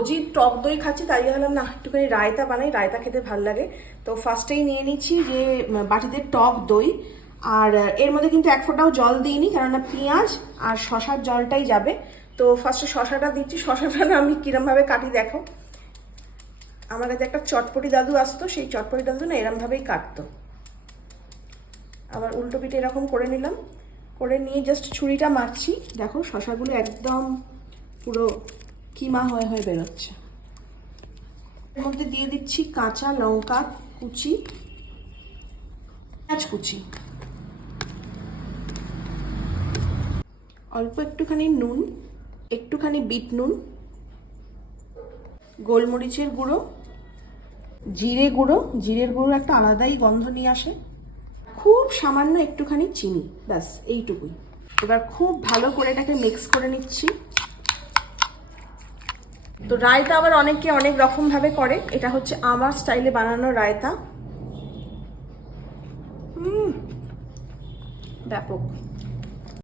রোজই টক দই খাচ্ছি, তাই ভাবলাম না একটুখানি রায়তা বানাই, রায়তা খেতে ভালো লাগে। তো ফার্স্টেই নিয়ে নিচ্ছি যে বাটিতে টক দই, আর এর মধ্যে কিন্তু এক ফোঁটাও জল দিইনি, কেননা পেঁয়াজ আর শশার জলটাই যাবে। তো ফার্স্টে শশাটা দিচ্ছি। শশাটা না আমি কিরমভাবে কাটি দেখো, আমার কাছে একটা চটপটি দাদু আসতো, সেই চটপটি দাদু না এরমভাবেই কাটতো। আবার উল্টো পিঠে এরকম করে নিলাম, করে নিয়ে জাস্ট ছুরিটা মারছি। দেখো শশাগুলো একদম পুরো কিমা হয়ে হয়ে বেরোচ্ছে। এর মধ্যে দিয়ে দিচ্ছি কাঁচা লঙ্কা কুচি, পেঁয়াজ কুচি, অল্প একটুখানি নুন, একটুখানি বিট নুন, গোলমরিচের গুঁড়ো, জিরের গুঁড়ো একটা আলাদাই গন্ধ নিয়ে আসে, খুব সামান্য একটুখানি চিনি, ব্যাস এইটুকুই। এবার খুব ভালো করে এটাকে মিক্স করে নিচ্ছি। তো রায়তা আবার অনেকে অনেক রকম ভাবে করে, এটা হচ্ছে আমার স্টাইলে বানানো রায়তা। ব্যাপক।